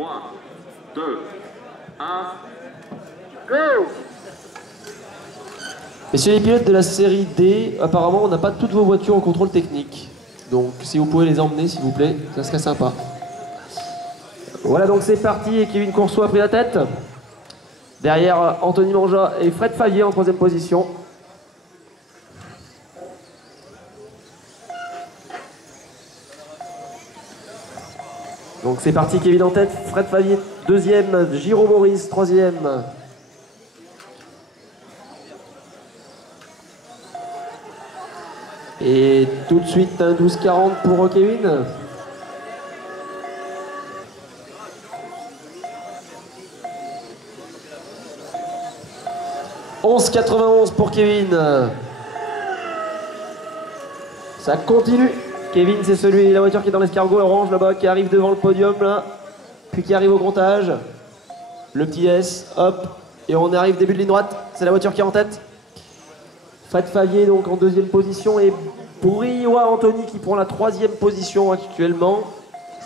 3, 2, 1, go! Messieurs les pilotes de la série D, apparemment on n'a pas toutes vos voitures au contrôle technique. Donc si vous pouvez les emmener s'il vous plaît, ça serait sympa. Voilà donc c'est parti et Kevin Courceau a pris la tête. Derrière Anthony Manja et Fred Favier en troisième position. Donc c'est parti, Kevin en tête, Fred Favier deuxième, Giro Boris troisième. Et tout de suite un 12,40 pour Kevin. « 11,91 pour Kevin. Ça continue. Kevin, c'est la voiture qui est dans l'escargot orange là-bas, qui arrive devant le podium là, puis qui arrive au comptage. Le petit S, hop, et on arrive début de ligne droite. C'est la voiture qui est en tête. Fred Favier donc en deuxième position et Briouat Anthony qui prend la troisième position actuellement,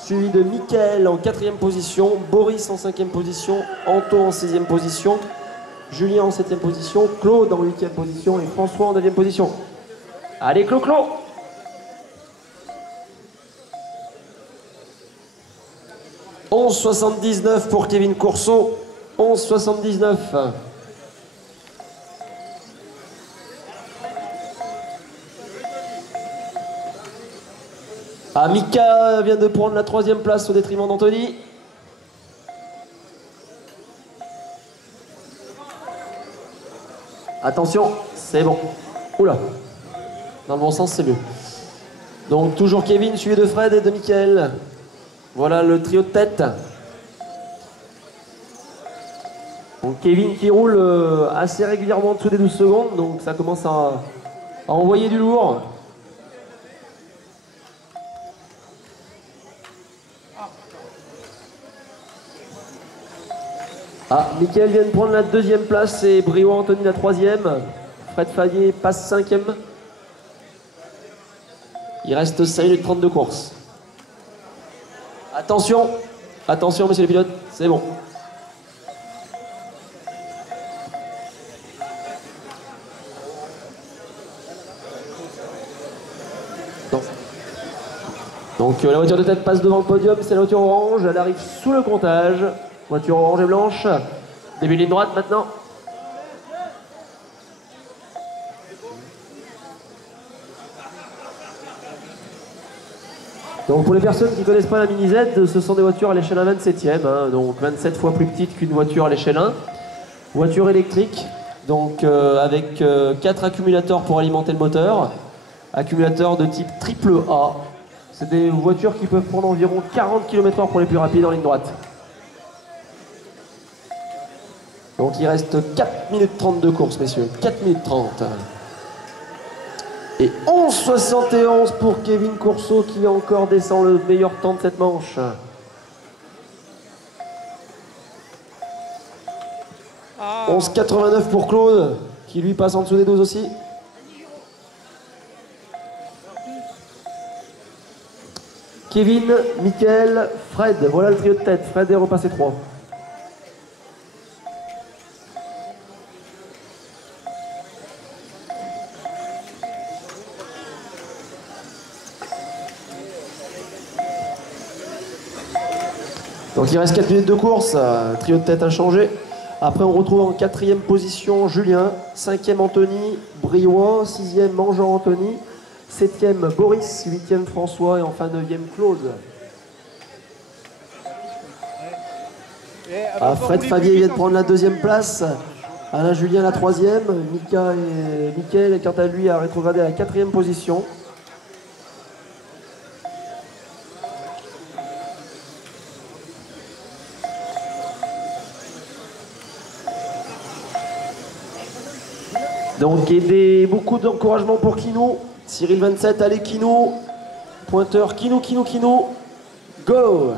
suivi de Mickaël en quatrième position, Boris en cinquième position, Anto en sixième position, Julien en septième position, Claude en huitième position et François en neuvième position. Allez Claude! 11,79 pour Kevin Courceau, 11,79. Ah, Mika vient de prendre la troisième place au détriment d'Anthony. Attention, c'est bon. Oula, dans le bon sens, c'est mieux. Donc toujours Kevin, suivi de Fred et de Mickaël. Voilà le trio de tête. Donc Kevin qui roule assez régulièrement en dessous des 12 secondes, donc ça commence à envoyer du lourd. Ah, Mickaël vient de prendre la deuxième place et Briouat Anthony la troisième. Fred Favier passe cinquième. Il reste 5 minutes 30 de course. Attention, attention messieurs les pilotes, c'est bon. Donc la voiture de tête passe devant le podium, c'est la voiture orange, elle arrive sous le comptage. Voiture orange et blanche. Début de ligne droite maintenant. Donc pour les personnes qui ne connaissent pas la Mini Z, ce sont des voitures à l'échelle 1 27e, hein, donc 27 fois plus petite qu'une voiture à l'échelle 1. Voiture électrique, donc avec 4 accumulateurs pour alimenter le moteur. Accumulateurs de type triple A. C'est des voitures qui peuvent prendre environ 40 km/h pour les plus rapides en ligne droite. Donc il reste 4 minutes 30 de course, messieurs. 4 minutes 30. Et 11,71 pour Kevin Courceau qui encore descend le meilleur temps de cette manche. Ah. 11,89 pour Claude qui lui passe en dessous des 12 aussi. Kevin, Mickaël, Fred. Voilà le trio de tête. Fred est repassé 3. Donc il reste 4 minutes de course, trio de tête inchangé. Après on retrouve en 4e position Julien, 5e Anthony, Briouat, 6e Manja Anthony, 7e Boris, 8e François et enfin 9e Claude. Fred Favier vient de prendre la 2e place, Alain Julien la 3e, Mika et Mickaël quant à lui a rétrogradé à la 4e position. Donc beaucoup d'encouragement pour Kino. Cyril 27, allez Kino. Pointeur Kino, go.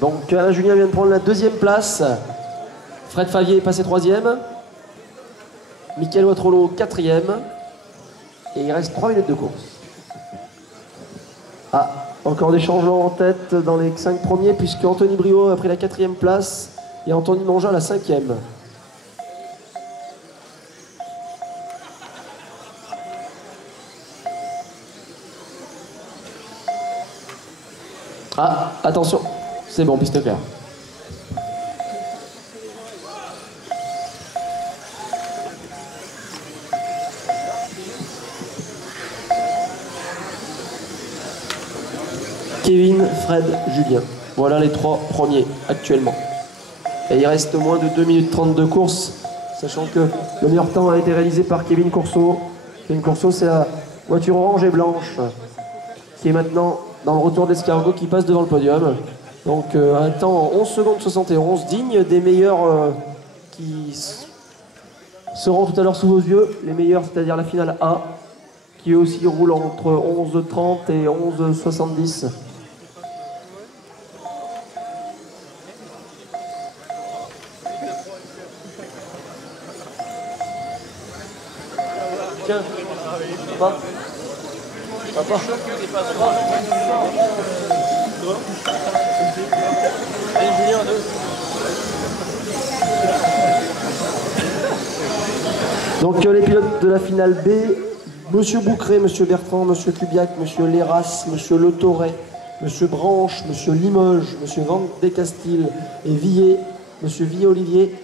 Donc Alain Julien vient de prendre la 2e place. Fred Favier est passé 3e. Mickaël Watrolo 4e. Et il reste 3 minutes de course. Ah, encore des changements en tête dans les 5 premiers, puisque Anthony Briot a pris la 4e place et Anthony Mangin la 5e. Ah, attention, c'est bon, piste claire. Kevin, Fred, Julien. Voilà les 3 premiers actuellement. Et il reste moins de 2 minutes 30 de course, sachant que le meilleur temps a été réalisé par Kevin Courceau. Kevin Courceau, c'est la voiture orange et blanche qui est maintenant dans le retour d'escargot qui passe devant le podium. Donc un temps en 11 secondes 71, digne des meilleurs qui seront tout à l'heure sous vos yeux. Les meilleurs, c'est-à-dire la finale A, qui aussi roule entre 11,30 et 11,70. Tiens, papa. Papa. Donc les pilotes de la finale B, Monsieur Boucré, Monsieur Bertrand, Monsieur Cubiac, Monsieur Léras, Monsieur Le Torret, Monsieur Branche, Monsieur Limoges, Monsieur Van Descastil et Villiers, Monsieur Villiers-Olivier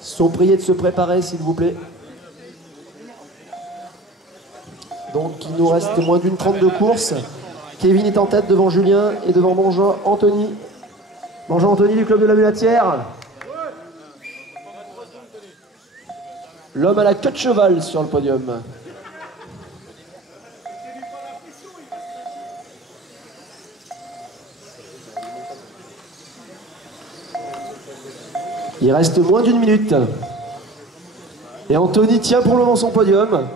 sont priés de se préparer, s'il vous plaît. Donc il nous reste moins d'une 30 de course. Kevin est en tête devant Julien et devant Mangin Anthony. Mangin Anthony du club de la Mulatière. L'homme à la queue de cheval sur le podium. Il reste moins d'une minute. Et Anthony tient pour le moment son podium.